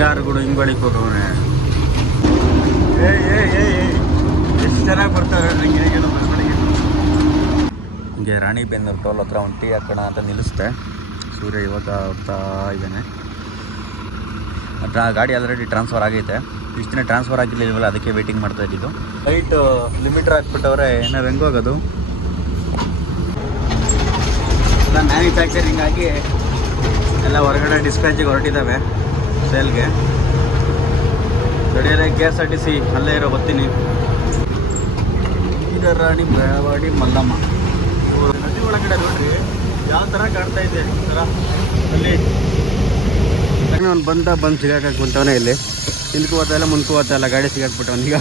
ಯಾರು ಕೂಡ ಹಿಂಗೆ ಬಳಿಕ್ ಹೋಗವನೆ ಎಷ್ಟು ಚೆನ್ನಾಗಿ ಬರ್ತಾರೆ ಹಿಂಗೆ ರಾಣಿಬೆನ್ನೂರು ಟೋಲ್ ಹತ್ರ ಒಂದು ಟೀ ಹಾಕೋಣ ಅಂತ ನಿಲ್ಲಿಸ್ದೆ. ಸೂರ್ಯ ಇವಾಗ ಹೋಗ್ತಾ ಇದ್ದಾನೆ. ಗಾಡಿ ಆಲ್ರೆಡಿ ಟ್ರಾನ್ಸ್ಫರ್ ಆಗೈತೆ. ಇಷ್ಟು ದಿನ ಟ್ರಾನ್ಸ್ಫರ್ ಆಗಿರಲಿಲ್ವಲ್ಲ, ಅದಕ್ಕೆ ವೇಟಿಂಗ್ ಮಾಡ್ತಾ ಇದ್ದಿದ್ದು. ಲೈಟ್ ಲಿಮಿಟರ್ ಹಾಕ್ಬಿಟ್ಟವ್ರೆ, ನಾವು ಹೆಂಗೆ ಹೋಗೋದು? ಎಲ್ಲ ಮ್ಯಾನುಫ್ಯಾಕ್ಚರಿಂಗ್ ಆಗಿ ಎಲ್ಲ ಹೊರಗಡೆ ಡಿಸ್ಪ್ಯಾಚಿಗೆ ಹೊರಟಿದ್ದಾವೆ ಸೇಲ್ಗೆ. ಗಡಿಯಲ್ಲೇ KSRTC ಅಲ್ಲೇ ಇರೋ ಬರ್ತೀನಿ. ರಾಣಿ ಬೆಳವಾಡಿ ಮಲ್ಲಮ್ಮ ನದಿ ಒಳಗಡೆ ನೋಡ್ರಿ ಯಾವ ಥರ ಕಾಣ್ತಾ ಇದೆ. ಥರ ಅಲ್ಲಿ ಅವ್ನು ಬಂದು ಸಿಗಾಕಕ್ಕೆ ಕುಂತವನೇ. ಇಲ್ಲಿ ಹಿಂದ್ಕು ಹೋಗ್ತಾಯಿಲ್ಲ ಮುಂದ್ಕು ಹೋಗ್ತಾಯಿಲ್ಲ, ಗಾಡಿ ಸಿಗಾಕ್ಬಿಟ್ಟವನೀಗ.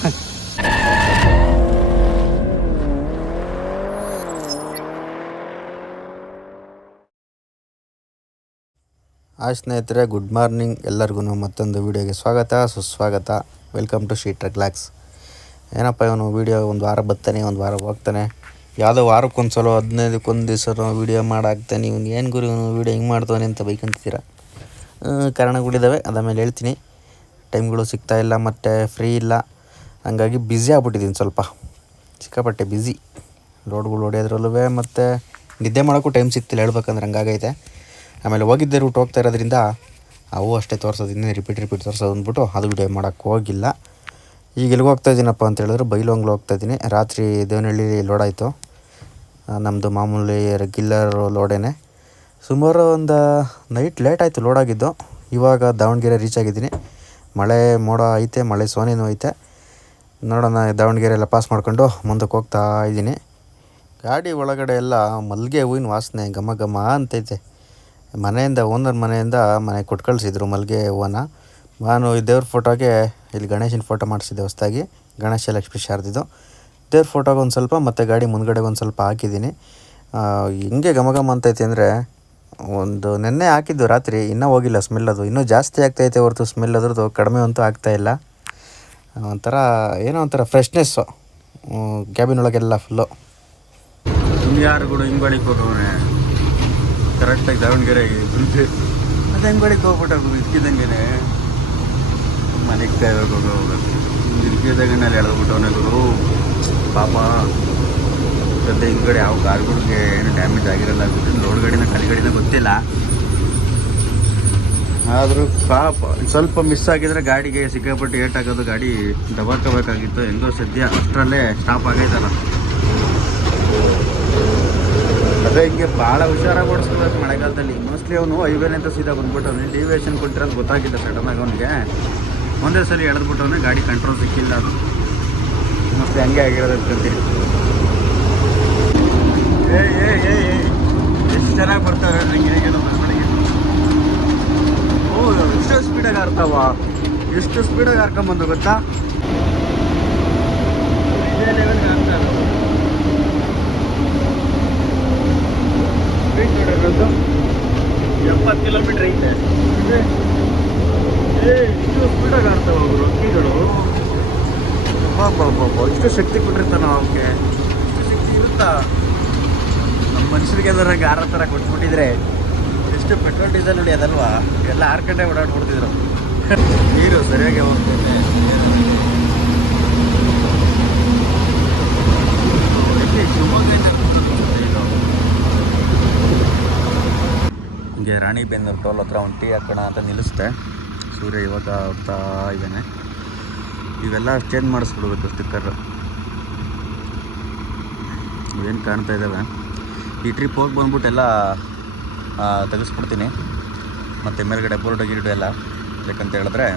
ಸ್ನೇಹಿತರೆ, ಗುಡ್ ಮಾರ್ನಿಂಗ್. ಎಲ್ಲರಿಗೂ ಮತ್ತೊಂದು ವೀಡಿಯೋಗೆ ಸ್ವಾಗತ ಸುಸ್ವಾಗತ. Welcome to Shri truck locks. ಏನಪ್ಪ ಇವನು ವೀಡಿಯೋ ಒಂದು ವಾರ ಬರ್ತಾನೆ, ಒಂದು ವಾರ ಹೋಗ್ತಾನೆ. ಯಾವುದೋ ವಾರಕ್ಕೊಂದು ಸಲ 15ಕ್ಕೆ ದಿವಸ ವೀಡಿಯೋ ಮಾಡಾಕ್ತಾನೆ. ಇವನು ಏನು ಗುರು ಇವನು ವೀಡಿಯೋ ಹಿಂಗೆ ಮಾಡ್ತಾನೆ ಅಂತ ಬೈಕಂತೀರ. ಕಾರಣಗಳಿದ್ದಾವೆ, ಅದಾದಮೇಲೆ ಹೇಳ್ತೀನಿ. ಟೈಮ್ಗಳು ಸಿಗ್ತಾಯಿಲ್ಲ ಮತ್ತು ಫ್ರೀ ಇಲ್ಲ, ಹಂಗಾಗಿ ಬ್ಯುಸಿ ಆಗ್ಬಿಟ್ಟಿದ್ದೀನಿ. ಸ್ವಲ್ಪ ಸಿಕ್ಕಾಪಟ್ಟೆ ಬ್ಯುಸಿ. ರೋಡ್ಗಳು ಹೊಡೆಯೋದ್ರಲ್ಲೂ ಮತ್ತು ನಿದ್ದೆ ಮಾಡೋಕ್ಕೂ ಟೈಮ್ ಸಿಗ್ತಿಲ್ಲ ಹೇಳ್ಬೇಕಂದ್ರೆ, ಹಂಗಾಗೈತೆ. ಆಮೇಲೆ ಹೋಗಿದ್ದೆ ರೂಟ್ ಹೋಗ್ತಾ ಇರೋದ್ರಿಂದ ಅವು ಅಷ್ಟೇ ತೋರಿಸೋದು, ಇನ್ನೇ ರಿಪೀಟ್ ತೋರಿಸೋದು ಅಂದ್ಬಿಟ್ಟು ಅದು ವಿಡಿಯೋ ಮಾಡೋಕ್ಕೆ ಹೋಗಿಲ್ಲ. ಈಗ ಎಲ್ಲಿಗೆ ಹೋಗ್ತಾಯಿದ್ದೀನಪ್ಪ ಅಂತ ಹೇಳಿದ್ರೆ ಬೈಲೊಂಗ್ಲು ಹೋಗ್ತಾಯಿದ್ದೀನಿ. ರಾತ್ರಿ ದೇವನಹಳ್ಳಿ ಲೋಡ್ ಆಯಿತು. ನಮ್ಮದು ಮಾಮೂಲಿ ರೆಗ್ಯುಲರ್ ಲೋಡೇನೆ. ಸುಮಾರು ಒಂದು ನೈಟ್ ಲೇಟ್ ಆಯಿತು ಲೋಡ್ ಆಗಿದ್ದು. ಇವಾಗ ದಾವಣಗೆರೆ ರೀಚ್ ಆಗಿದ್ದೀನಿ. ಮಳೆ ಮೋಡ ಐತೆ, ಮಳೆ ಸೋನೆನೂ ಐತೆ. ನೋಡೋಣ, ದಾವಣಗೆರೆ ಎಲ್ಲ ಪಾಸ್ ಮಾಡ್ಕೊಂಡು ಮುಂದಕ್ಕೆ ಹೋಗ್ತಾ ಇದ್ದೀನಿ. ಗಾಡಿ ಒಳಗಡೆ ಎಲ್ಲ ಮಲ್ಲಿಗೆ ಹೂವಿನ ವಾಸನೆ ಘಮ ಘಮ ಅಂತೈತೆ. ಓನರ್ ಮನೆಯಿಂದ ಮನೆಗೆ ಕೊಟ್ಟು ಕಳಿಸಿದ್ರು ಮಲ್ಲಿಗೆ ಹೂವನ್ನ. ನಾನು ಈ ದೇವ್ರ ಫೋಟೋಗೆ ಇಲ್ಲಿ ಗಣೇಶನ ಫೋಟೋ ಮಾಡಿಸಿದ್ದೆ ಹೊಸದಾಗಿ, ಗಣೇಶ ಲಕ್ಷ್ಮೀ ಶಾರದಿದ್ದು. ದೇವ್ರ ಫೋಟೋಗೆ ಒಂದು ಸ್ವಲ್ಪ ಮತ್ತು ಗಾಡಿ ಮುಂದ್ಗಡೆಗೆ ಒಂದು ಸ್ವಲ್ಪ ಹಾಕಿದ್ದೀನಿ. ಹಿಂಗೆ ಘಮ ಘಮ ಅಂತೈತೆ ಅಂದರೆ, ಒಂದು ನೆನ್ನೆ ಹಾಕಿದ್ದು ರಾತ್ರಿ, ಇನ್ನೂ ಹೋಗಿಲ್ಲ ಸ್ಮೆಲ್. ಅದು ಇನ್ನೂ ಜಾಸ್ತಿ ಆಗ್ತಾಯಿದೆ ಹೊರತು ಸ್ಮೆಲ್ ಅದ್ರದ್ದು ಕಡಿಮೆ ಅಂತೂ ಆಗ್ತಾಯಿಲ್ಲ. ಒಂಥರ ಏನೋ ಒಂಥರ ಫ್ರೆಶ್ನೆಸ್ಸು ಕ್ಯಾಬಿನ್ ಒಳಗೆಲ್ಲ ಫುಲ್ಲು. ಯಾರು ಕೂಡ ಹಿಂಗೆ ಬಳಿಕ್ ಹೋಗವನೆ ಕರೆಕ್ಟಾಗಿ ದಾವಣಗೆರೆಗೆ ಅದು ಹೆಂಗೆ ಬಳಿಕ್ ಹೋಗ್ಬಿಟ್ಟು ಇದ್ಕಿದಂಗೆ ಮನೆಗೆ ಕಾಯ್ಬೇಕು ಹೋಗೋದು. ಇದ್ಕಿದಂಗನಲ್ಲಿ ಎಳೆದ್ಬಿಟ್ಟವನೇ ಗುರು ಪಾಪ. ಸದ್ಯ ಹಿಂದ್ಗಡೆ ಯಾವ ಕಾರ್ಗಳಿಗೆ ಏನು ಡ್ಯಾಮೇಜ್ ಆಗಿರಲ್ಲ. ಲೋಡ್ ಗಾಡಿನ ಖಾಲಿ ಗಾಡಿನ ಗೊತ್ತಿಲ್ಲ. ಆದರೂ ಪಾಪ ಸ್ವಲ್ಪ ಮಿಸ್ ಆಗಿದ್ರೆ ಗಾಡಿಗೆ ಸಿಕ್ಕಾಪಟ್ಟು ಏಟಾಗೋದು. ಗಾಡಿ ದಬಾಕೋಬೇಕಾಗಿತ್ತು. ಹೆಂಗೋ ಸದ್ಯ ಅಷ್ಟರಲ್ಲೇ ಸ್ಟಾಪ್ ಆಗೈತಲ್ಲ. ಅದೇ ಹಿಂಗೆ ಭಾಳ ಹುಷಾರಾಗಿ ಓಡಿಸ್ಕೋಬೇಕು ಮಳೆಗಾಲದಲ್ಲಿ. ಮೋಸ್ಟ್ಲಿ ಅವನು ಹೈವೇನೆ ಅಂತ ಸೀದಾ ಬಂದ್ಬಿಟ್ಟವನು. ಡಿವಿಯೇಷನ್ ಕೊಟ್ಟಿರೋದು ಗೊತ್ತಾಗಿಲ್ಲ ಸಡನ್ನಾಗಿ ಅವನಿಗೆ. ಒಂದೇ ಸಲ ಎಳೆದ್ಬಿಟ್ಟವನೇ, ಗಾಡಿ ಕಂಟ್ರೋಲ್ ಸಿಕ್ಕಿಲ್ಲ. ಅದು ಮೋಸ್ಟ್ಲಿ ಹಂಗೆ ಆಗಿರೋದು ಅಂತೀನಿ. ಎಷ್ಟು ಚೆನ್ನಾಗಿ ಬರ್ತಾರೆ ನನಗೆ ಮನೆಗೆ. ಓ ಎಷ್ಟು ಸ್ಪೀಡಾಗಿ ಹಾರ್ತಾವ, ಎಷ್ಟು ಸ್ಪೀಡಾಗಿ ಹಾರ್ಕೊಂಬಂದು ಗೊತ್ತಾ. ಇದೇ ಲೆವೆಲ್ಗೆ ಹಾಕ್ತಾ ಇರೋದು. 70 ಕಿಲೋಮೀಟ್ರ್ ಐತೆ. ಇಷ್ಟು ಸ್ಪೀಡಾಗಿ ಆಡ್ತಾವ ಅವರು ಹಕ್ಕಿಗಳು. ಬಾಬಾ ಇಷ್ಟು ಶಕ್ತಿ ಕೊಟ್ಟಿರ್ತಾನ ಅವಕ್ಕೆ. ಇಷ್ಟು ಶಕ್ತಿ ಇರುತ್ತಾ? ನಮ್ಮ ಮನುಷ್ಯರಿಗೆ ಅದ್ರಾಗ ಆರ ಥರ ಕೊಟ್ಬಿಟ್ಟಿದ್ರೆ ಎಷ್ಟು ಪೆಟ್ರೋಲ್ ಡೀಸೆಲ್ ಹೊಡಿಯೋದಲ್ವಾ, ಎಲ್ಲ 6 ಗಂಟೆ ಓಡಾಡ್ಬಿಡ್ತಿದ್ರು. ನೀರು ಸರಿಯಾಗಿ ಹೋಗ್ತೈತೆ. ಹಿಂಗೆ ರಾಣಿಬೆನ್ನೂರು ಟೋಲ್ ಹತ್ರ ಒಂದು ಟೀ ಹಾಕೋಣ ಅಂತ ನಿಲ್ಲಿಸ್ದೆ. ಸೂರ್ಯ ಇವಾಗ ಹೋಗ್ತಾ ಇದ್ದಾನೆ. ಇವೆಲ್ಲ ಚೇಂಜ್ ಮಾಡಿಸ್ಬಿಡ್ಬೇಕು ಸ್ಟಿಕ್ಕರು. ಏನು ಕಾಣ್ತಾ ಇದ್ದಾವೆ. ಈ ಟ್ರಿಪ್ ಹೋಗಿ ಬಂದ್ಬಿಟ್ಟು ಎಲ್ಲ ತೆಗೆಸ್ಬಿಡ್ತೀನಿ. ಮತ್ತು ಮೇಲ್ಗಡೆ ಬೋರ್ಡು ಗಿರ್ಡು ಎಲ್ಲ ಬೇಕಂತ ಹೇಳಿದ್ರೆ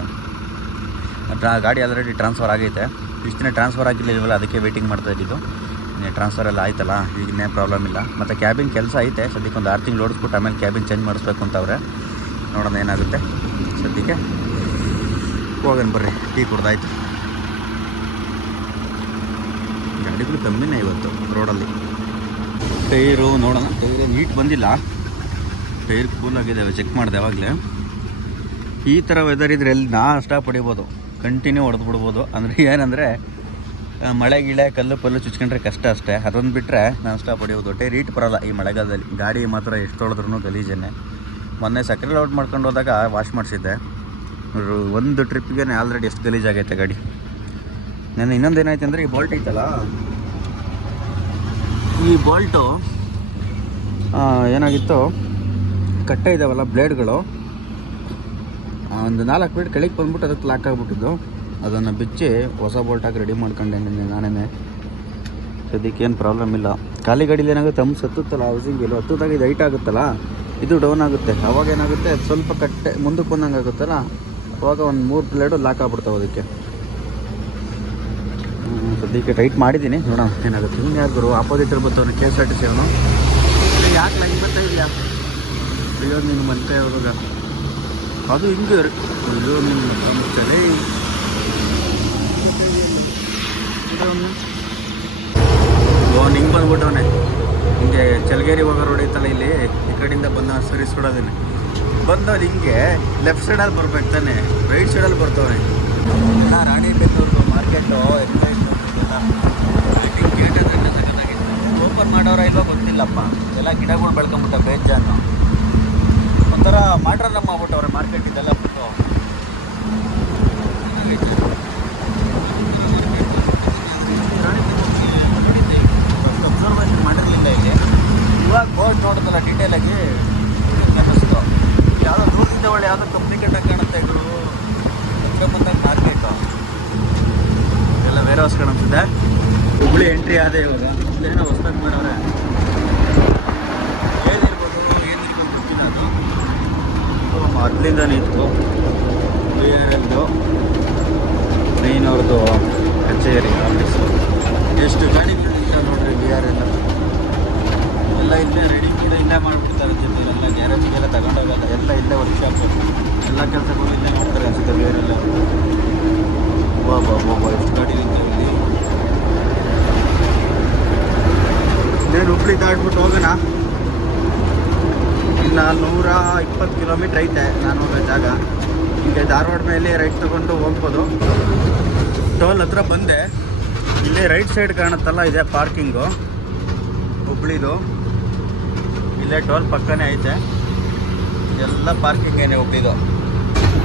ಗಾಡಿ ಆಲ್ರೆಡಿ ಟ್ರಾನ್ಸ್ಫರ್ ಆಗೈತೆ. ಇಷ್ಟು ದಿನ ಟ್ರಾನ್ಸ್ಫರ್ ಆಗಿರಲಿಲ್ವಲ್ಲ, ಅದಕ್ಕೆ ವೇಟಿಂಗ್ ಮಾಡ್ತಾ ಇದ್ದಿದ್ದು. ಟ್ರಾನ್ಸ್ಫರ್ ಎಲ್ಲ ಆಯ್ತಲ್ಲ, ಈಗ ಇನ್ನೇ ಪ್ರಾಬ್ಲಮ್ ಇಲ್ಲ. ಮತ್ತು ಕ್ಯಾಬಿನ್ ಕೆಲಸ ಐತೆ. ಸದ್ಯಕ್ಕೆ ಒಂದು 6 ತಿಂಗಳು ಓಡಿಸ್ಬಿಟ್ಟು ಆಮೇಲೆ ಕ್ಯಾಬಿನ್ ಚೇಂಜ್ ಮಾಡಿಸ್ಬೇಕು ಅಂತವ್ರೆ. ನೋಡೋಣ ಏನಾಗುತ್ತೆ. ಸದ್ಯಕ್ಕೆ ಹೋಗೋಣ ಬರ್ರಿ. ಟೀ ಕುಡ್ದಾಯ್ತು. ಗಾಡಿಗಳು ಕಮ್ಮಿನೇ ಇವತ್ತು ರೋಡಲ್ಲಿ. ಟೈರು ನೋಡೋಣ, ಟೈರು ನೀಟ್ ಬಂದಿಲ್ಲ. ಟೈರ್ ಕೂಲ್ ಆಗಿದ್ದಾವೆ, ಚೆಕ್ ಮಾಡಿದೆ ಆವಾಗಲೇ. ಈ ಥರ ವೆದರ್ ಇದ್ರೆ ಎಲ್ಲಿ ಸ್ಟಾಪ್ ಹೊಡಿಬೋದು, ಕಂಟಿನ್ಯೂ ಹೊಡೆದು ಬಿಡ್ಬೋದು. ಅಂದರೆ ಏನಂದರೆ ಮಳೆ ಗಿಳೆ ಕಲ್ಲು ಪಲ್ಲು ಚುಚ್ಕೊಂಡ್ರೆ ಕಷ್ಟ ಅಷ್ಟೇ. ಅದೊಂದು ಬಿಟ್ಟರೆ ನಾನು ಸ್ಟಾಪ್ ಹೊಡಿಯೋದು. ಟೈರ್ ಹೀಟ್ ಬರೋಲ್ಲ ಈ ಮಳೆಗಾಲದಲ್ಲಿ. ಗಾಡಿ ಮಾತ್ರ ಎಷ್ಟು ಹೊಡೆದ್ರೂ ಗಲೀಜನ್ನೇ. ಮೊನ್ನೆ ಸಕ್ಕರೆ ಲೋಡ್ ಮಾಡ್ಕೊಂಡು ಹೋದಾಗ ವಾಶ್ ಮಾಡಿಸಿದ್ದೆ. ಒಂದು ಟ್ರಿಪ್ಗೆ ಆಲ್ರೆಡಿ ಎಷ್ಟು ಗಲೀಜಾಗೈತೆ ಗಾಡಿ. ನಾನು ಇನ್ನೊಂದು ಏನಾಯ್ತು ಅಂದರೆ ಈ ಬೋಲ್ಟ್ ಐತಲ್ಲ, ಈ ಬೋಲ್ಟು ಏನಾಗಿತ್ತು, ಕಟ್ಟೆ ಇದ್ದಾವಲ್ಲ ಬ್ಲೇಡ್ಗಳು, ಒಂದು 4 ಬ್ಲೇಡ್ ಕೆಳಗೆ ಬಂದ್ಬಿಟ್ಟು ಅದಕ್ಕೆ ಲಾಕ್ ಆಗಿಬಿಟ್ಟಿದ್ದು. ಅದನ್ನು ಬಿಚ್ಚಿ ಹೊಸ ಬೋಲ್ಟ್ ಹಾಕಿ ರೆಡಿ ಮಾಡ್ಕೊಂಡೆ ನಾನೇ. ಸದ್ಯಕ್ಕೆ ಏನು ಪ್ರಾಬ್ಲಮ್ ಇಲ್ಲ. ಖಾಲಿ ಗಾಡೀಲಿ ಏನಾಗುತ್ತೆ, ಹತ್ತುತ್ತಲ್ಲ ಹೌಸಿಂಗ್ ಇಲ್ಲ, ಹತ್ತದಾಗ ಇದು ಹೈಟ್ ಆಗುತ್ತಲ್ಲ, ಇದು ಡೌನ್ ಆಗುತ್ತೆ. ಅವಾಗ ಏನಾಗುತ್ತೆ, ಅದು ಸ್ವಲ್ಪ ಕಟ್ಟೆ ಮುಂದಕ್ಕೆ ಬಂದಂಗೆ ಆಗುತ್ತಲ್ಲ, ಅವಾಗ ಒಂದು 3 ಬ್ಲೇಡು ಲಾಕ್ ಆಗ್ಬಿಡ್ತಾವೆ ಅದಕ್ಕೆ. ಸದ್ಯಕ್ಕೆ ಟೈಟ್ ಮಾಡಿದ್ದೀನಿ, ನೋಡೋಣ ಏನಾಗುತ್ತೆ. ಇನ್ನು ಯಾರು ಆಪೋಸಿಟ್ ಬರ್ತಾವೆ KSRTC ಅವನು, ಯಾಕೆ ಲೈನ್ ಬರ್ತಾ ಇದೆಯಾ ಅಯ್ಯೋ ನೀನು ಮತ್ತೆ ಅವ್ರಾಗ ಅದು ಹಿಂಗೆ ಅಯ್ಯೋ ನೀನು ಚಲೇ ಅವ್ನು ಹಿಂಗೆ ಬಂದ್ಬಿಟ್ಟವನೆ. ಹಿಂಗೆ ಚಲಗೇರಿ ಹೋಗೋ ರೋಡ್ ಐತಲ್ಲ ಇಲ್ಲಿ, ಈ ಕಡೆಯಿಂದ ಬಂದ ಸರ್ವಿಸ್ ಕೊಡೋದೇನೆ ಬಂದವ್ರು ಹಿಂಗೆ ಲೆಫ್ಟ್ ಸೈಡಲ್ಲಿ ಬರ್ಬೇಕು ತಾನೆ, ರೈಟ್ ಸೈಡಲ್ಲಿ ಬರ್ತವನೆ. ಎಲ್ಲ ರಾಣಿಬೆನ್ನೂರು ಮಾರ್ಕೆಟು ಗೇಟ್ ಓಪನ್ ಮಾಡೋರ ಇಲ್ವಾ ಗೊತ್ತಿಲ್ಲಪ್ಪ. ಎಲ್ಲ ಗಿಡಗಳು ಬೆಳ್ಕೊಂಬಿಟ್ಟ ಬೇಜಾನು, ಒಂಥರ ಮಾಡ್ರನ್ನ ಮಾಡ್ಬಿಟ್ಟವ್ರೆ ಮಾರ್ಕೆಟ್ ಇದೆಲ್ಲ ಬಿಟ್ಟು. ಅಬ್ಸರ್ವೇಷನ್ ಮಾಡಿರಲಿಲ್ಲ ಇಲ್ಲಿ, ಇವಾಗ ಬೋರ್ಡ್ ನೋಡಿದ್ರಲ್ಲ ಡೀಟೇಲಾಗಿ ಅನ್ನಿಸ್ತು. ಯಾವುದೋ ರೂಲ್ಸಿಂದ ಒಳ್ಳೆ ಯಾವುದೋ ಕಂಪ್ಲಿಕೇಟ್ ಆಗಿ ಕಾಣುತ್ತೆ ಇದು ಬಂದಾಗ ಮಾರ್ಕೆಟು ಎಲ್ಲ ವೇರ್ ಹೌಸ್ ಕಾಣಿಸ್ತಿದೆ. ಹುಬ್ಳಿ ಎಂಟ್ರಿ ಆದ ಇವಾಗ, ಏನೋ ಹೊಸ್ದಾಗಿ ಮಾಡೋರೆ, ಏನಿರ್ಬೋದು ಗೊತ್ತಿಲ್ಲ. ಅದು ಮೊದಲಿಂದನೇ ಇತ್ತು BRLದು ಮೇಯ್ನವ್ರದ್ದು ಕಚೇರಿ ಆಫೀಸು. ಎಷ್ಟು ಗಾಡಿಗಳು ಇಲ್ಲ ನೋಡ್ರಿ BRL ಎಲ್ಲ ಇಲ್ಲೇ ರೆಡಿ ಕೂಡ ಇಲ್ಲೇ ಮಾಡಿಬಿಡ್ತಾರೆ. ಜೊತೆ ಎಲ್ಲ ಗ್ಯಾರೇಜಿಗೆಲ್ಲ ತಗೊಂಡೋಗಲ್ಲ, ಎಲ್ಲ ಇಲ್ಲೇ ವರ್ಕ್ಶಾಪ್, ಎಲ್ಲ ಕೆಲಸಗಳು ಇಲ್ಲೇ ಮಾಡ್ತಾರೆ ಅನ್ಸುತ್ತೆ BRL. ಬಾಬಾ ಎಷ್ಟು ಗಾಡಿ ನಿಂತಿವೆ ಇಲ್ಲಿ. ಇನ್ನೇನು ಹುಬ್ಳಿ ದಾಟ್ಬಿಟ್ಟು ಹೋಗೋಣ. ಇನ್ನು 120 ಕಿಲೋಮೀಟ್ರ್ ಐತೆ ನಾನು ಹೋಗೋ ಜಾಗ. ಹಿಂಗೆ ಧಾರವಾಡ ಮೇಲೆ ರೈಟ್ ತೊಗೊಂಡು ಹೋಗ್ಬೋದು. ಟೋಲ್ ಹತ್ರ ಬಂದೆ, ಇಲ್ಲೇ ರೈಟ್ ಸೈಡ್ ಕಾಣುತ್ತಲ್ಲ ಇದೆ ಪಾರ್ಕಿಂಗು ಹುಬ್ಳಿದು. ಇಲ್ಲೇ ಟೋಲ್ ಪಕ್ಕನೇ ಐತೆ, ಎಲ್ಲ ಪಾರ್ಕಿಂಗ್ ಏನೇ ಹುಬ್ಳಿದು.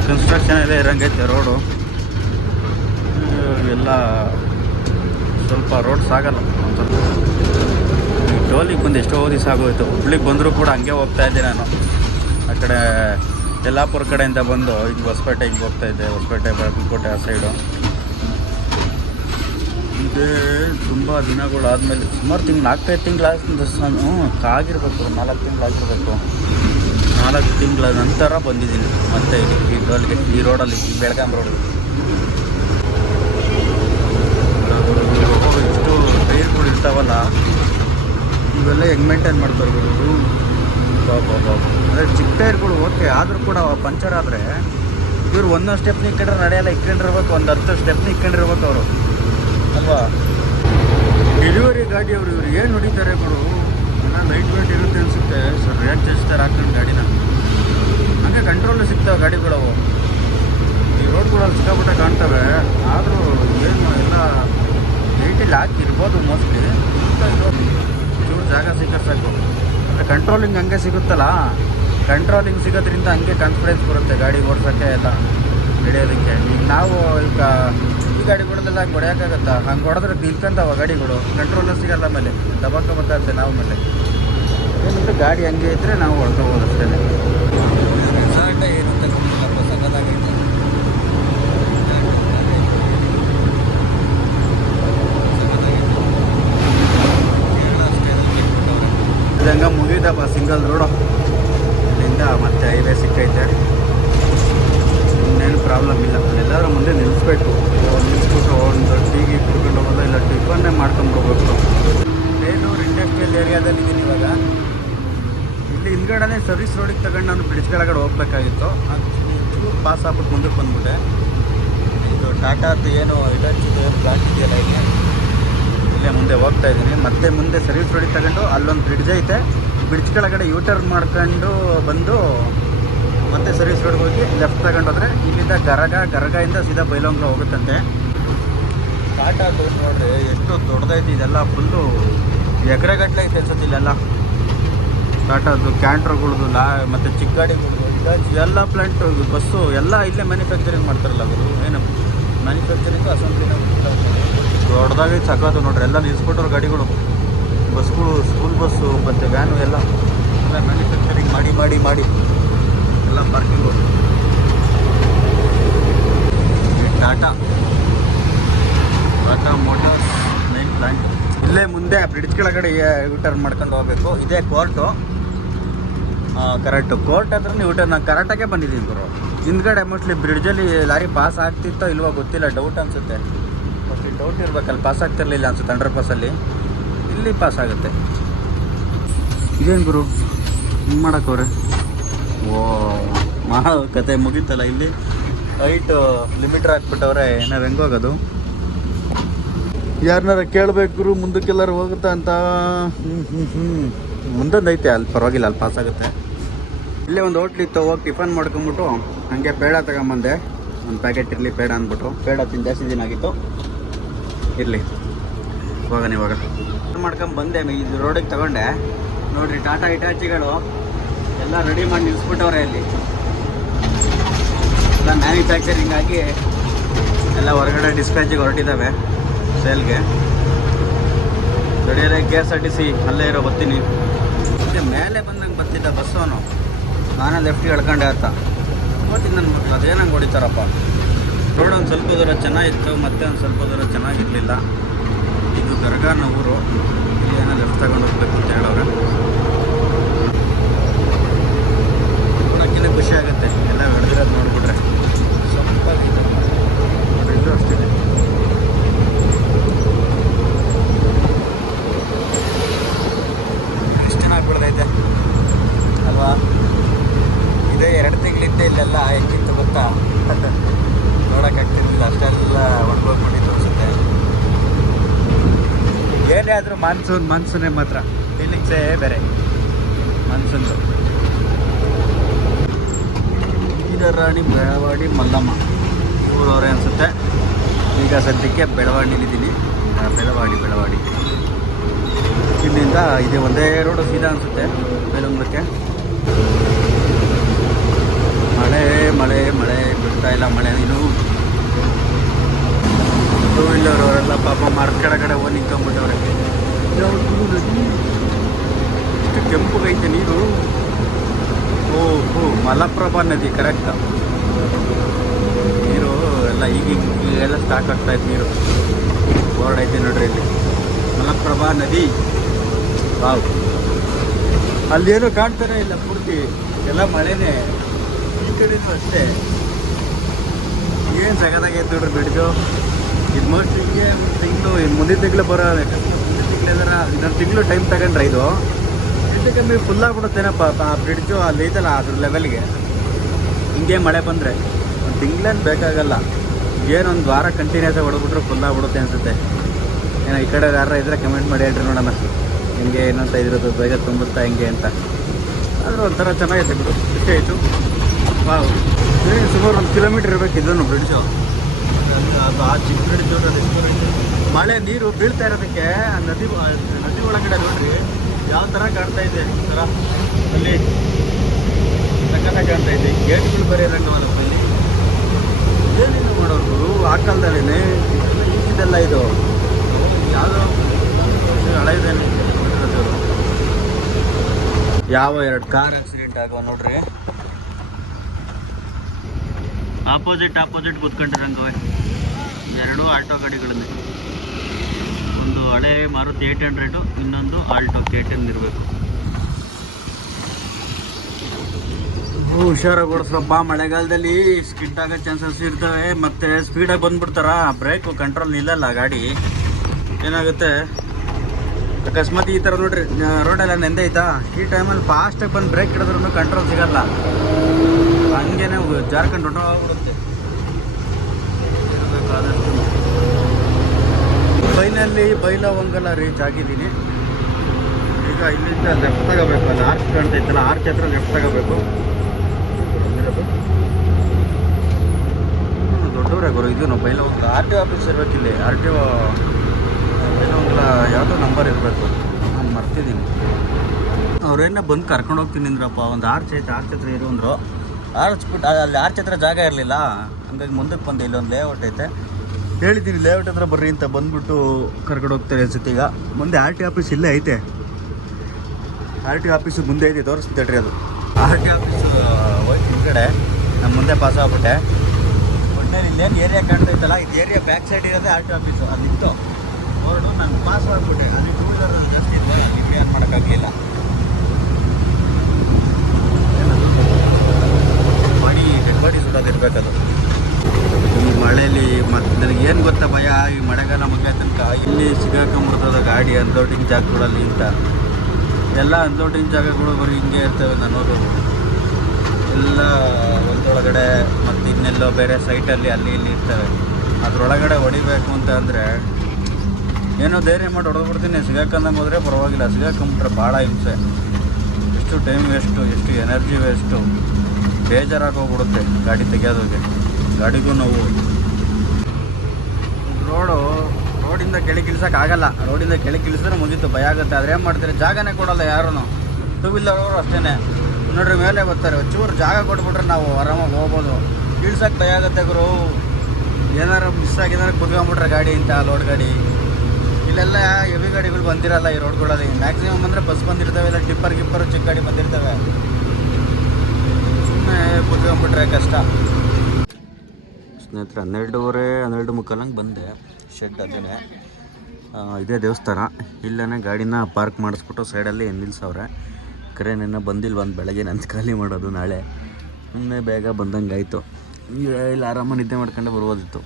ಕನ್ಸ್ಟ್ರಕ್ಷನ್ ಎಲ್ಲ ಇರಂಗೈತೆ ರೋಡು, ಎಲ್ಲ ಸ್ವಲ್ಪ ರೋಡ್ ಸಾಗಲ್ಲ. ಟೋಲಿಗೆ ಬಂದು ಎಷ್ಟೋ ದಿವಸ ಆಗೋಯ್ತು. ಹುಬ್ಳಿಗೆ ಬಂದರೂ ಕೂಡ ಹಂಗೆ ಹೋಗ್ತಾ ಇದ್ದೆ ನಾನು. ಆ ಕಡೆ ಯಲ್ಲಾಪುರ ಕಡೆಯಿಂದ ಬಂದು ಹಿಂಗೆ ಹೊಸಪೇಟೆ ಹಿಂಗೆ ಹೋಗ್ತಾಯಿದ್ದೆ, ಹೊಸಪೇಟೆ ಬಾಗಲಕೋಟೆ ಆ ಸೈಡು. ಇದೇ ತುಂಬ ದಿನಗಳು ಆದಮೇಲೆ ಸುಮಾರು 4-5 ತಿಂಗಳಾಗಿರ್ಬೇಕು, 4 ತಿಂಗಳಾಗಿರ್ಬೇಕು. 4 ತಿಂಗಳ ನಂತರ ಬಂದಿದ್ದೀನಿ ಮತ್ತೆ ಈ ಟೋಲ್ಗೆ, ಈ ರೋಡಲ್ಲಿ, ಈ ಬೆಳಗಾಂ ರೋಡ್. ಇಷ್ಟು ಟೈರ್ಗಳು ಇರ್ತಾವಲ್ಲ, ಇವೆಲ್ಲ ಹೆಂಗೆ ಮೇಂಟೈನ್ ಮಾಡ್ತಾರೆ ಇವರು. ಬಾಬಾ ಅಂದರೆ ಚಿಕ್ಕ ಟೈರ್ಗಳು ಓಕೆ, ಆದರೂ ಕೂಡ ಪಂಚರ್ ಆದರೆ ಇವ್ರು ಒಂದೊಂದು ಸ್ಟೆಪ್ನ ಇಕ್ಕೊಂಡ್ರೆ ನಡೆಯಲ್ಲ, ಇಕ್ಕೊಂಡಿರ್ಬೇಕು, ಒಂದು 10 ಸ್ಟೆಪ್ನ ಇಕ್ಕೊಂಡಿರ್ಬೇಕು ಅವರು ಅಲ್ವಾ. ಡೆಲಿವರಿ ಗಾಡಿಯವರು ಇವ್ರು ಏನು ಹೊಡಿತಾರೆ ಗುರು. ಎಲ್ಲ ಲೈಟ್ ವೇಟ್ ಇರುತ್ತೆ ಅನಿಸುತ್ತೆ, ಸರಿಯಾಗಿ ಚಲಿಸ್ತಾರೆ ಹಾಕೊಂಡು ಗಾಡಿನ. ಹಾಗೆ ಕಂಟ್ರೋಲು ಸಿಗ್ತವೆ ಗಾಡಿಗಳವು. ಈ ರೋಡ್ಗಳಲ್ಲಿ ಸಿಕ್ಕಾಪಟ್ಟೆ ಕಾಣ್ತವೆ, ಆದರೂ ಏನು ಎಲ್ಲ ಲೈಟಲ್ಲಿ ಹಾಕಿರ್ಬೋದು ಮೋಸ್ಟ್ಲಿ. ಚೂರು ಜಾಗ ಸಿಕ್ಕರೆ ಸಾಕು. ಅಂದರೆ ಕಂಟ್ರೋಲಿಂಗ್ ಹಂಗೆ ಸಿಗುತ್ತಲ್ಲ, ಕಂಟ್ರೋಲಿಂಗ್ ಸಿಗೋದ್ರಿಂದ ಹಂಗೆ ಕಾನ್ಫಿಡೆನ್ಸ್ ಬರುತ್ತೆ ಗಾಡಿ ಓಡಿಸೋಕ್ಕೆ ಎಲ್ಲ ನಡೆಯೋದಕ್ಕೆ. ಈಗ ನಾವು ಈಗ ಈ ಗಾಡಿಗಳಲ್ಲೆಲ್ಲ ಹಂಗೆ ಹೊಡೆಯೋಕ್ಕಾಗತ್ತಾ? ಹಂಗೆ ಹೊಡೆದ್ರೆ ನಿಲ್ಕೊಂತಾವ ಗಾಡಿಗಳು, ಕಂಟ್ರೋಲು ಸಿಗಲ್ಲ. ಆಮೇಲೆ ದಬಾಕ ಬರ್ತಾಯಿರ್ತೆ ನಾವು. ಮೇಲೆ ಏನಂದರೆ ಗಾಡಿ ಹಂಗೆ ಇದ್ದರೆ ನಾವು ಹೊಡ್ಕೋಬೋದು ಅಷ್ಟೇ. ರೆಸಾರ್ಟ ಏನಂತ ಗೊತ್ತಿಲ್ಲ, ಸಕ್ಕತ್ತಾಗೈತೆ. ಇದಂಗೆ ಮುಗಿದಪ್ಪ ಸಿಂಗಲ್ ರೋಡು. ಇಲ್ಲಿಂದ ಮತ್ತೆ ಹೈವೇ ಸಿಕ್ಕೈತೆ, ಇನ್ನೇನು ಪ್ರಾಬ್ಲಮ್ ಇಲ್ಲ. ಎಲ್ಲರೂ ಮುಂದೆ ನಿಲ್ಲಿಸ್ಬೇಕು, ನಿಲ್ಲಿಸ್ಬಿಟ್ಟು ಒಂದು ಟೀಗೆ ಕುಡ್ಕೊಂಡು ಹೋಗೋದು, ಇಲ್ಲ ಟಿಫನ್ನೇ ಮಾಡ್ಕೊಂಡು ಹೋಗ್ಬೇಕು. ಬೇಲೂರು ಇಂಡಸ್ಟ್ರಿಯಲ್ ಏರಿಯಾದಲ್ಲಿ ಇದ್ದೀನಿ ಇವಾಗ. ಇಲ್ಲಿ ಹಿಂದ್ಗಡೆ ಸರ್ವಿಸ್ ರೋಡಿಗೆ ತಗೊಂಡು ನಾನು ಬ್ರಿಡ್ಜ್ ಕೆಳಗಡೆ ಹೋಗ್ಬೇಕಾಗಿತ್ತು. ಅದು ಪಾಸ್ ಆಗ್ಬಿಟ್ಟು ಮುಂದಕ್ಕೆ ಬಂದ್ಬಿಟ್ಟೆ. ಇದು ಟಾಟಾದ್ದು ಏನು ಇಲಾಖೆದು ಏನು ಪ್ಲಾಂಟ್ ಇದೆಯಲ್ಲ, ಇಲ್ಲೇ ಮುಂದೆ ಹೋಗ್ತಾ ಇದ್ದೀನಿ. ಮತ್ತೆ ಮುಂದೆ ಸರ್ವಿಸ್ ರೋಡಿಗೆ ತಗೊಂಡು ಅಲ್ಲೊಂದು ಬ್ರಿಡ್ಜ್ ಐತೆ, ಬ್ರಿಡ್ಜ್ ಕೆಳಗಡೆ ಯೂಟರ್ನ್ ಮಾಡ್ಕೊಂಡು ಬಂದು ಮತ್ತೆ ಸರ್ವಿಸ್ ರೋಡ್ಗೆ ಹೋಗಿ ಲೆಫ್ಟ್ ತಗೊಂಡೋದ್ರೆ ಇಲ್ಲಿಂದ ಗರಗದಿಂದ ಸೀದಾ ಬೈಲೊಂಗ್ಲ ಹೋಗುತ್ತಂತೆ. ಟಾಟಾದು ನೋಡ್ರಿ ಎಷ್ಟು ದೊಡ್ಡದೈತಿ ಇದೆಲ್ಲ, ಫುಲ್ಲು ಎಕರೆಗಟ್ಟಲೆ ಐತೆ ಅನ್ಸುತ್ತೆ ಇಲ್ಲೆಲ್ಲ. ಟಾಟಾದು ಕ್ಯಾಂಟ್ರ್ಗಳದ್ದು ಮತ್ತು ಚಿಕ್ಕ ಗಾಡಿಗಳದ್ದು ಎಲ್ಲ ಪ್ಲಾಂಟ್ ಬಸ್ಸು ಎಲ್ಲ ಇಲ್ಲೇ ಮ್ಯಾನುಫ್ಯಾಕ್ಚರಿಂಗ್ ಮಾಡ್ತಾರಲ್ಲ ಅವರು ಏನು ಮ್ಯಾನುಫ್ಯಾಕ್ಚರಿಂಗು ಅಸೆಂಬ್ಲಿನ ದೊಡ್ಡದಾಗಿ ಸಾಕಾತು ನೋಡ್ರಿ. ಎಲ್ಲ ನಿಲ್ಸ್ಬಿಟ್ಟವ್ರು ಗಾಡಿಗಳು, ಬಸ್ಗಳು, ಸ್ಕೂಲ್ ಬಸ್ಸು ಮತ್ತು ವ್ಯಾನು ಎಲ್ಲ ಮ್ಯಾನುಫ್ಯಾಕ್ಚರಿಂಗ್ ಮಾಡಿ ಮಾಡಿ ಮಾಡಿ ಎಲ್ಲ parking. Tata motors main plant ಇಲ್ಲೇ ಮುಂದೆ ಬ್ರಿಡ್ಜ್ ಕೆಳಗಡೆ ಯೂಟರ್ನ್ ಮಾಡ್ಕೊಂಡು ಹೋಗ್ಬೇಕು. ಇದೇ ಕೋರ್ಟು, ಕರೆಕ್ಟು ಕೋರ್ಟ್ ಹತ್ರ ಯೂಟರ್ನ್. ನಾನು ಕರೆಕ್ಟಾಗೆ ಬಂದಿದ್ದೀನಿ ಗುರು. ಹಿಂದ್ಗಡೆ ಮೋಸ್ಟ್ಲಿ ಬ್ರಿಡ್ಜಲ್ಲಿ ಲಾರಿ ಪಾಸ್ ಆಗ್ತಿತ್ತೋ ಇಲ್ವೋ ಗೊತ್ತಿಲ್ಲ, ಡೌಟ್ ಅನಿಸುತ್ತೆ. ಮೋಸ್ಟ್ಲಿ ಡೌಟ್ ಇರ್ಬೇಕಲ್ಲಿ, ಪಾಸ್ ಆಗ್ತಿರ್ಲಿಲ್ಲ ಅನ್ಸುತ್ತೆ. ಅಂಡರ್ ಪಾಸಲ್ಲಿ ಇಲ್ಲಿ ಪಾಸ್ ಆಗುತ್ತೆ. ಇದೇನು ಗುರು ಹಿಂಗೆ ಮಾಡಕ್ಕವ್ರೆ? ಓ ಕತೆ ಮುಗೀತಲ್ಲ. ಇಲ್ಲಿ ಹೈಟ್ ಲಿಮಿಟ್ರ್ ಹಾಕ್ಬಿಟ್ಟವ್ರೆ, ನಾವು ಹೆಂಗೋಗೋದು? ಯಾರನ್ನಾರ ಕೇಳಬೇಕು ಗುರು, ಮುಂದಕ್ಕೆಲ್ಲರೂ ಹೋಗುತ್ತಾ ಅಂತ. ಮುಂದೊಂದು ಐತೆ, ಅಲ್ಲಿ ಪರವಾಗಿಲ್ಲ, ಅಲ್ಲಿ ಪಾಸ್ ಆಗುತ್ತೆ. ಇಲ್ಲೇ ಒಂದು ಹೋಟ್ಲ್ ಇತ್ತು, ಹೋಗಿ ಟಿಫನ್ ಮಾಡ್ಕೊಂಬಿಟ್ಟು ಹಾಗೆ ಪೇಡ ತಗೊಂಬಂದೆ. ಒಂದು ಪ್ಯಾಕೆಟ್ ಇರಲಿ ಪೇಡ ಅಂದ್ಬಿಟ್ಟು. ಪೇಡ ತಿಂದು ಜಾಸ್ತಿ ದಿನ ಆಗಿತ್ತು, ಇರಲಿ ಇವಾಗ ಮಾಡ್ಕೊಂಡು ಬಂದೆ. ಇದು ರೋಡಿಗೆ ತಗೊಂಡೆ ನೋಡಿರಿ. ಟಾಟಾ ಇಟಾಚಿಗಳು ಎಲ್ಲ ರೆಡಿ ಮಾಡಿ ನಿಲ್ಲಿಸ್ಬಿಟ್ಟವ್ರೆ. ಇಲ್ಲಿ ಎಲ್ಲ ಮ್ಯಾನುಫ್ಯಾಕ್ಚರಿಂಗ್ ಆಗಿ ಎಲ್ಲ ಹೊರಗಡೆ ಡಿಸ್ಪ್ಯಾಚಿಗೆ ಹೊರಟಿದ್ದಾವೆ ಸೇಲ್ಗೆ. ರೆಡಿಯಾಗಿ KSRTC ಅಲ್ಲೇ ಇರೋ ಬರ್ತೀನಿ. ಮತ್ತೆ ಮೇಲೆ ಬಂದಂಗೆ ಬರ್ತಿದ್ದ ಬಸ್ಸು ಅವನು, ನಾನೇ ಲೆಫ್ಟಿಗೆ ಎಳ್ಕೊಂಡೆ ಆತ. ಓದ್ತೀನಿ ನನ್ನ ಮಕ್ಕಳು ಅದೇನಂಗೆ ಹೊಡಿತಾರಪ್ಪ. ರೋಡ್ ಒಂದು ಸ್ವಲ್ಪ ದೂರ ಚೆನ್ನಾಗಿತ್ತು, ಮತ್ತೆ ಒಂದು ಸ್ವಲ್ಪ ದೂರ ಚೆನ್ನಾಗಿರಲಿಲ್ಲ. ಇದು ದರ್ಗಾನ ಊರು, ಇಲ್ಲಿ ಏನೋ ಲೆಫ್ಟ್ ತಗೊಂಡು ಹೋಗ್ಬೇಕು ಅಂತ ಹೇಳೋರು. ನೋಡೋಕ್ಕಿಂತ ಖುಷಿ ಆಗುತ್ತೆ ಎಲ್ಲ ಹೊಡೆದಿರೋದು ನೋಡಿಬಿಟ್ರೆ. ಸ್ವಲ್ಪ ನೋಡ್ರಿ, ಇದು ಅಷ್ಟಿದೆ. ಎಷ್ಟು ಚೆನ್ನಾಗಿ ಬಿಡ್ದೈತೆ ಅಲ್ವಾ? ಇದೇ 2 ತಿಂಗಳಿಂದ ಇಲ್ಲೆಲ್ಲ ಹೆಂಗಿತ್ತು ಗೊತ್ತಾ? ನೋಡೋಕ್ಕಾಗ್ತಿರ್ಲಿಲ್ಲ, ಅಷ್ಟೆಲ್ಲ ಒಣಗೋಗ್ಬಿಟ್ಟಿತ್ತು ಅನಿಸುತ್ತೆ. ಏನೇ ಆದರೂ ಮಾನ್ಸೂನೇ ಮಾತ್ರ ಫೀಲಿಂಗ್ಸೇ ಬೇರೆ ಮಾನ್ಸೂನ್ದು. ರಾಣಿ ಬೆಳವಾಡಿ ಮಲ್ಲಮ್ಮ ಊರವರೇ ಅನಿಸುತ್ತೆ. ಈಗ ಸದ್ಯಕ್ಕೆ ಬೆಳವಾಡಿಲಿದ್ದೀನಿ. ಬೆಳವಾಡಿ ಇಲ್ಲಿಂದ ಇದೆ ಒಂದೇ ರೋಡು ಸೀದಾ ಅನಿಸುತ್ತೆ ಬೇಲೂಂಗ್ರಕ್ಕೆ. ಮಳೆ ಬಿಡ್ತಾ ಇಲ್ಲ. ಮಳೆ ನೀನು ಟೂ ವೀಲರ್ ಅವರೆಲ್ಲ ಪಾಪ ಮರದ ಕೆಳಗಡೆ ಹೋಗಿ ನಿಂತ್ಕೊಂಡ್ಬಿಟ್ಟವ್ರೆ. ಇಷ್ಟು ಕೆಂಪುಗೈತೆ ನೀರು. ಓಹೋ, ಮಲಪ್ರಭಾ ನದಿ ಕರೆಕ್ಟ್. ನೀರು ಎಲ್ಲ ಈಗೆಲ್ಲ ಸ್ಟಾಕ್ ಆಗ್ತಾಯಿತ್ತು ನೀರು. ಬೋರ್ಡ್ ಐತೆ ನೋಡ್ರಿ ಇಲ್ಲಿ, ಮಲಪ್ರಭಾ ನದಿ. ವಾವ್, ಅಲ್ಲೇನೂ ಕಾಣ್ತಾನೆ ಇಲ್ಲ ಪೂರ್ತಿ, ಎಲ್ಲ ಮಳೆನೇ. ಈ ಕಡೆನೂ ಅಷ್ಟೇ. ಏನು ಸಗದಾಗೈತೆ ನೋಡ್ರಿ ಬ್ರಿಡ್ಜು. ಇದು ಮೋಸ್ಟ್ಲಿ ತಿಂಗಳು ಮುಂದಿನ ತಿಂಗಳು ಬರೋ, ಮುಂದಿನ ತಿಂಗಳು ಇನ್ನೊಂದು ತಿಂಗಳು ಟೈಮ್ ತಗೊಂಡ್ರೆ ಇದು ಹೆಚ್ಚು ಕಮ್ಮಿ ಫುಲ್ಲಾಗ್ಬಿಡುತ್ತೇನಪ್ಪ ಆ ಬ್ರಿಡ್ಜು. ಅಲ್ಲಿ ಐತಲ್ಲ ಅದ್ರ ಲೆವೆಲ್ಗೆ. ಹಿಂಗೆ ಮಳೆ ಬಂದರೆ ಒಂದು ತಿಂಗಳೇನು ಬೇಕಾಗಲ್ಲ, ಏನೊಂದು ವಾರ ಕಂಟಿನ್ಯೂಸ್ ಆಗಿ ಹೊಡೆದ್ಬಿಟ್ರೆ ಫುಲ್ಲಾಗ್ಬಿಡುತ್ತೆ ಅನಿಸುತ್ತೆ. ಏನೋ ಈ ಕಡೆ ಯಾರು ಇದ್ರೆ ಕಮೆಂಟ್ ಮಾಡಿ ಹೇಳ್ರಿ ನೋಡೋಣ ಹೆಂಗೆ ಏನಂತ ಇದ್ರದ್ದು, ಬೇಗ ತುಂಬುತ್ತಾ ಹೆಂಗೆ ಅಂತ. ಆದರೂ ಒಂಥರ ಚೆನ್ನಾಗೈತೆ ಬಿಡು, ಖುಷಿ ಆಯಿತು. ವಾವ್, ಸುಮಾರು 1 ಕಿಲೋಮೀಟ್ರ್ ಇರಬೇಕು ಇದನ್ನು ಬ್ರಿಡ್ಜು. ಅದು ಆ ಚಿಕ್ಕ ಬ್ರಿಡ್ಜು. ಮಳೆ ನೀರು ಬೀಳ್ತಾ ಇರೋದಕ್ಕೆ ನದಿ ಒಳಗಡೆ ನೋಡ್ರಿ ಯಾವ ಥರ ಕಾಣ್ತಾ ಇದೆ. ಈ ಥರ ಅಲ್ಲಿ ಸಕ್ಕತ್ತಾಗಿ ಕಾಣ್ತಾ ಇದೆ. ಗೇಟ್ಗಳು ಬರೀ ರಂಗವಲ್ಲಪ್ಪ ಇಲ್ಲಿ. ಏನೇನು ಮಾಡೋರು ಆ ಕಾಲದಲ್ಲೇ ಈಗಿದೆಲ್ಲ ಇದು ಯಾವುದೋ ಹಳೆಯದೇನೆ. ಯಾವ 2 ಕಾರ್ ಆಕ್ಸಿಡೆಂಟ್ ಆಗೋ ನೋಡ್ರಿ. ಆಪೋಸಿಟ್ ಕೂತ್ಕೊಂಡಿರಂಗವೆ 2 ಆಲ್ಟೋ ಗಾಡಿಗಳಲ್ಲಿ. ಒಂದು ಹಳೆ ಮಾರುತಿ 800, ಇನ್ನೊಂದು ಆಲ್ಟೋ K10 ಇರಬೇಕು. ಹುಷಾರಾಗಿ ಓಡಿಸ್ರಪ್ಪ, ಮಳೆಗಾಲದಲ್ಲಿ ಸ್ಕಿಡ್ ಆಗೋ ಚಾನ್ಸಸ್ ಇರ್ತವೆ. ಮತ್ತು ಸ್ಪೀಡಾಗಿ ಬಂದುಬಿಡ್ತಾರ, ಬ್ರೇಕು ಕಂಟ್ರೋಲ್ ನಿಲ್ಲಲ್ಲ ಗಾಡಿ. ಏನಾಗುತ್ತೆ ಅಕಸ್ಮಾತ್ ಈ ಥರ ನೋಡ್ರಿ ರೋಡೆಲ್ಲ ನೆಂದೈತಾ, ಈ ಟೈಮಲ್ಲಿ ಫಾಸ್ಟಾಗಿ ಬಂದು ಬ್ರೇಕ್ ಹಿಡಿದ್ರೂ ಕಂಟ್ರೋಲ್ ಸಿಗಲ್ಲ. ಹಂಗೇನೆ ಜಾರ್ಕೊಂಡು ಹೊಟ್ಟೋಗ್ಬಿಡುತ್ತೆ. ಆದಷ್ಟು ಫೈನಲ್ಲಿ ಬೈಲಹೊಂಗಲ ರೀಚ್ ಆಗಿದ್ದೀನಿ. ಈಗ ಇಲ್ಲಿಂದ ಲೆಫ್ಟ್ ತಗೋಬೇಕು. ಅಲ್ಲಿ ಆರ್ಚ್ ಕಾಣ್ತೈತಲ್ಲ, ಆರ್ಚ್ ಹತ್ರ ಲೆಫ್ಟ್ ತಗೋಬೇಕು. ದೊಡ್ಡವರೇ ಗುರು ಇದು ಬೈಲಹೊಂಗಲ. RTO ಆಫೀಸ್ ಇರ್ಬೇಕು ಇಲ್ಲಿ. RTO ಬೈಲಹೊಂಗಲ ಯಾವುದೋ ನಂಬರ್ ಇರಬೇಕು, ನಾನು ಮರ್ತಿದ್ದೀನಿ. ಅವ್ರೇನ ಬಂದು ಕರ್ಕೊಂಡು ಹೋಗ್ತೀನಿ ಅಂದ್ರಪ್ಪ. ಒಂದು ಆರ್ಚ್ ಐತೆ, ಆರ್ಚ್ ಹತ್ರ ಇರು ಅಂದರು. ಆರ್ಚ್ಬಿಟ್ಟು ಅಲ್ಲಿ ಆರ್ಚ್ ಹತ್ರ ಜಾಗ ಇರಲಿಲ್ಲ, ಹಂಗಾಗಿ ಮುಂದಕ್ಕೆ ಬಂದು ಇಲ್ಲೊಂದು ಲೇಔಟ್ ಐತೆ. ಹೇಳಿದ್ದೀನಿ ಲೇಔಟ್ ಹತ್ರ ಬರ್ರಿ ಅಂತ, ಬಂದ್ಬಿಟ್ಟು ಕರ್ಕೊಂಡು ಹೋಗ್ತಾರೆ ಅನ್ಸುತ್ತೆ. ಈಗ ಮುಂದೆ ಆರ್ ಟಿ ಆಫೀಸ್ ಇಲ್ಲೇ ಐತೆ, ಆರ್ ಟಿ ಆಫೀಸು ಮುಂದೆ ಐತೆ, ತೋರಿಸ್ತೀನಿ ಅದು. ಆರ್ ಟಿ ಆಫೀಸು ಹೋಯ್ತು ಹಿಂದ್ಗಡೆ, ನಾನು ಮುಂದೆ ಪಾಸ್ ಆಗ್ಬಿಟ್ಟೆ. ಒಟ್ಟಿನಲ್ಲಿ ಇಲ್ಲೇನು ಏರಿಯಾ ಕಾಣ್ತೈತಲ್ಲ, ಇದು ಏರಿಯಾ ಬ್ಯಾಕ್ ಸೈಡ್ ಇರೋದೇ ಆರ್ ಟಿ ಆಫೀಸು. ಅದಿತ್ತು ಹೊರಡು ನಾನು ಪಾಸ್ ಆಗ್ಬಿಟ್ಟೆ. ಅಲ್ಲಿ ಟೂ ವೀಲರ್ ಜಾಸ್ತಿ ಇತ್ತು, ಅಲ್ಲಿ ಏನು ಮಾಡೋಕ್ಕಾಗಲಿಲ್ಲ. ಡೆಡ್ ಬಾಡಿ ಸುಡೋದಿರ್ಬೇಕದು ಈ ಮಳೇಲಿ. ಮತ್ತು ನನಗೇನು ಗೊತ್ತಾ ಭಯ, ಈ ಮಳೆಗಾಲ ಮುಗಿಯೋ ತನಕ ಇಲ್ಲಿ ಸಿಗಾಕೊಂಬಿಡ್ತದ ಗಾಡಿ ಅನ್ಲೋಡಿಂಗ್ ಜಾಗಗಳಲ್ಲಿ ಅಂತ. ಎಲ್ಲ ಅನ್ಲೋಡಿಂಗ್ ಜಾಗಗಳು ಬರೀ ಹಿಂಗೆ ಇರ್ತವೆ ನನ್ನೋದು, ಎಲ್ಲ ಒಂದೊಳಗಡೆ ಮತ್ತು ಇನ್ನೆಲ್ಲೋ ಬೇರೆ ಸೈಟಲ್ಲಿ ಅಲ್ಲಿ ಇಲ್ಲಿ ಇರ್ತವೆ. ಅದರೊಳಗಡೆ ಹೊಡಿಬೇಕು ಅಂತ ಅಂದರೆ ಏನೋ ಧೈರ್ಯ ಮಾಡಿ ಹೊಡೆದ್ಬಿಡ್ತೀನಿ. ಸಿಗಾಕೊಂಡಂಗೆ ಹೋದರೆ ಪರವಾಗಿಲ್ಲ, ಸಿಗಾಕೊಂಬಿಟ್ರೆ ಭಾಳ ಹಿಂಸೆ. ಎಷ್ಟು ಟೈಮ್ ವೇಸ್ಟು, ಎಷ್ಟು ಎನರ್ಜಿ ವೇಸ್ಟು, ಬೇಜಾರಾಗಿ ಹೋಗ್ಬಿಡುತ್ತೆ ಗಾಡಿ ತೆಗೆಯೋದಕ್ಕೆ. ಗಾಡಿಗೂ ನೋವು. ರೋಡಿಂದ ಕೆಳಗೆ ಇಳಿಸೋಕ್ಕಾಗಲ್ಲ. ರೋಡಿಂದ ಕೆಳಗೆ ಇಳಿಸಿದ್ರೆ ಮುಗೀತು, ಭಯ ಆಗುತ್ತೆ. ಆದರೆ ಏನು ಮಾಡ್ತಾರೆ, ಜಾಗನೇ ಕೊಡೋಲ್ಲ ಯಾರೂ. ಟೂ ವೀಲರ್ ಅಷ್ಟೇ ನೋಡ್ರಿ, ಮೇಲೆ ಬರ್ತಾರೆ. ಚೂರು ಜಾಗ ಕೊಟ್ಬಿಟ್ರೆ ನಾವು ಆರಾಮಾಗಿ ಹೋಗ್ಬೋದು. ಇಳ್ಸೋಕ್ಕೆ ಭಯ ಆಗುತ್ತೆ ಗುರು. ಏನಾರು ಮಿಸ್ ಆಗಿದ್ರೆ ಕುತ್ಕೊಂಡ್ಬಿಟ್ರೆ ಗಾಡಿ ಇಂಥ ಲೋಡ್ ಗಾಡಿ. ಇಲ್ಲೆಲ್ಲ ಹೆವಿ ಗಾಡಿಗಳು ಬಂದಿರಲ್ಲ ಈ ರೋಡ್ಗಳಲ್ಲಿ. ಮ್ಯಾಕ್ಸಿಮಮ್ ಅಂದರೆ ಬಸ್ ಬಂದಿರ್ತವೆ, ಇಲ್ಲ ಟಿಪ್ಪರ್ ಗಿಪ್ಪರು ಚಿಕ್ಕ ಗಾಡಿ ಬಂದಿರ್ತವೆ. ಸುಮ್ಮನೆ ಕುತ್ಕೊಂಡ್ಬಿಟ್ರೆ ಕಷ್ಟ. ಸ್ನೇಹಿತರೆ 12:30 ಮುಕ್ಕಾಲಂಗೆ ಬಂದೆ. ಶೆಡ್ ಅಲ್ಲೇ ಇದೇ ದೇವಸ್ಥಾನ. ಇಲ್ಲೇ ಗಾಡಿನ ಪಾರ್ಕ್ ಮಾಡಿಸ್ಬಿಟ್ಟು ಸೈಡಲ್ಲಿ ನಿಲ್ಲಿಸವ್ರೆ. ಕ್ರೇನೇನೋ ಬಂದಿಲ್ಲ, ಒಂದು ಬೆಳಗ್ಗೆ ನಂದು ಖಾಲಿ ಮಾಡೋದು ನಾಳೆ. ಸುಮ್ಮನೆ ಬೇಗ ಬಂದಂಗೆ ಆಯಿತು. ಇಲ್ಲಿ ಆರಾಮ ನಿದ್ದೆ ಮಾಡ್ಕೊಂಡೆ ಬರ್ಬೋದಿತ್ತು,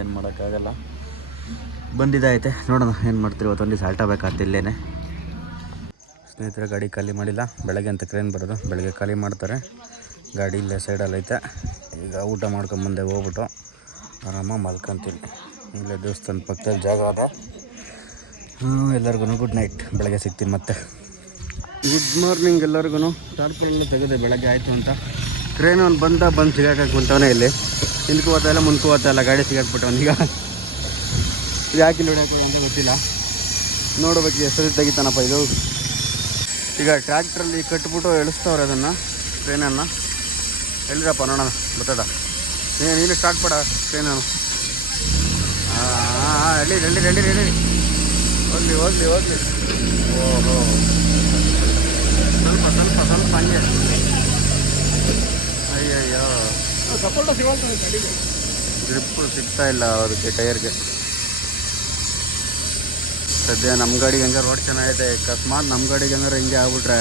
ಏನು ಮಾಡೋಕ್ಕಾಗಲ್ಲ. ಬಂದಿದ್ದೈತೆ, ನೋಡೋಣ ಏನು ಮಾಡ್ತೀವಿ. ಇವತ್ತೊಂದು ದಿವಸ ಆಲ್ಟಾಗಬೇಕಾಗ್ತ ಇಲ್ಲೇನೆ. ಸ್ನೇಹಿತರೆ ಗಾಡಿ ಖಾಲಿ ಮಾಡಿಲ್ಲ, ಬೆಳಗ್ಗೆ ಅಂತ ಕ್ರೇನ್ ಬರೋದು, ಬೆಳಗ್ಗೆ ಖಾಲಿ ಮಾಡ್ತಾರೆ. ಗಾಡಿ ಇಲ್ಲೇ ಸೈಡಲ್ಲಿ ಐತೆ. ಈಗ ಊಟ ಮಾಡ್ಕೊಂಬಂದೆ, ಹೋಗ್ಬಿಟ್ಟು ಆರಾಮಾಗಿ ಮಲ್ಕೊಂತೀನಿ. ಇಲ್ಲೇ ದೇವಸ್ಥಾನ ಪಕ್ಕದಲ್ಲಿ ಜಾಗ ಅದ. ಎಲ್ಲರಿಗೂ ಗುಡ್ ನೈಟ್. ಬೆಳಗ್ಗೆ ಸಿಗ್ತೀನಿ ಮತ್ತೆ. ಗುಡ್ ಮಾರ್ನಿಂಗ್ ಎಲ್ಲರಿಗೂ. ಟಾರ್ಪಲೆಲ್ಲ ತೆಗೆದೆ ಬೆಳಗ್ಗೆ ಆಯಿತು ಅಂತ. ಕ್ರೇನ್ ಅವ್ನು ಬಂದು ಸಿಗಾಕಕ್ಕೆ ಕುಂತವನೇ ಇಲ್ಲಿ. ಹಿಂದಕ್ಕೂ ಹೋಗ್ತಾಯಿಲ್ಲ ಮುಂದಕ್ಕೂ ಹೋಗ್ತಾಯಿಲ್ಲ, ಗಾಡಿ ಸಿಗಾಕ್ಬಿಟ್ಟವನೀಗ. ಇದು ಯಾಕೆ ಹೊಡ್ಯಾಕ ಅಂತ ಗೊತ್ತಿಲ್ಲ. ನೋಡ್ಬೇಕು ಎಷ್ಟು ತೆಗಿತಾನಪ್ಪ ಇದು. ಈಗ ಟ್ರ್ಯಾಕ್ಟ್ರಲ್ಲಿ ಕಟ್ಬಿಟ್ಟು ಎಳಿಸ್ತವ್ರೆ ಅದನ್ನು, ಟ್ರೈನನ್ನು. ಎಲ್ಲಿರಪ್ಪ ನೋಡೋಣ, ಗೊತ್ತದ. ನೀನು ಸ್ಟಾರ್ಟ್ ಮಾಡ ಟ್ರೈನನ್ನು. ಹಾಂ ರೆಡಿ ರೆಡಿ ರೆಡಿ ರೆಡಿ. ಹೋಗಲಿ ಹೋಗಲಿ ಹೋಗಲಿ. ಓಹೋ, ಸ್ವಲ್ಪ ಸ್ವಲ್ಪ ಸ್ವಲ್ಪ ಹಂಗೆ. ಅಯ್ಯಯ್ಯೋ, ಗ್ರಿಪ್ಪು ಸಿಗ್ತಾ ಇಲ್ಲ ಅದಕ್ಕೆ ಟೈರ್ಗೆ. ಸದ್ಯ ನಮ್ಮ ಗಾಡಿಗೆ ಹಂಗೆ ರೋಡ್ ಚೆನ್ನಾಗೈತೆ. ಅಕಸ್ಮಾತ್ ನಮ್ಮ ಗಾಡಿಗೆ ಅಂದ್ರೆ ಹಿಂಗೆ ಆಗ್ಬಿಟ್ರೆ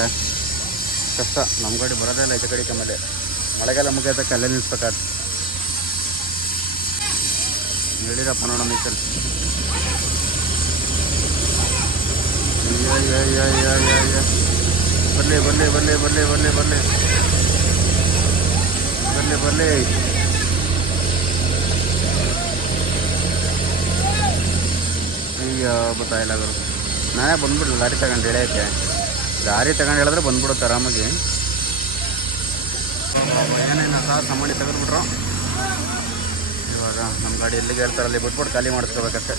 ಕಷ್ಟ. ನಮ್ಮ ಗಾಡಿ ಬರೋದೇ ಇಲ್ಲ ಈಚೆ ಕಡೆಗೆ. ಮೇಲೆ ಮಳೆಗಾಲ ಮುಗಿಯೋದಕ್ಕೆ ಅಲ್ಲೇ ನಿಲ್ಲಿಸ್ಬೇಕಾದ್ರೆ. ಹೇಳಿರಪ್ಪ ನೋಡೋಣ ನಿಲ್ಸಲ್ಲಿ. ಬರಲಿ ಬರಲಿ ಬರಲಿ ಬರಲಿ ಬರಲಿ ಬರಲಿ ಬರಲಿ ಬರಲಿ. ಅಯ್ಯೋ ಗೊತ್ತಾಯಿಲ್ಲ ಗುರು. ನಾನೇ ಬಂದ್ಬಿಡ್ಲಿ ದಾರಿ ತಗೊಂಡು ಎಳೆಯೋಕ್ಕೆ. ದಾರಿ ತಗೊಂಡು ಹೇಳಿದ್ರೆ ಬಂದ್ಬಿಡುತ್ತೆ ಆರಾಮಾಗಿ. ಏನೇನು ಸಾಹಸ ಮಾಡಿ ತೆಗೆದ್ಬಿಟ್ರು. ಇವಾಗ ನಮ್ಮ ಗಾಡಿ ಎಲ್ಲಿಗೆ ಹೇಳ್ತಾರೆ ಅಲ್ಲಿ ಬಿಟ್ಬಿಟ್ಟು ಖಾಲಿ ಮಾಡಿಸ್ಕೋಬೇಕಷ್ಟೆ.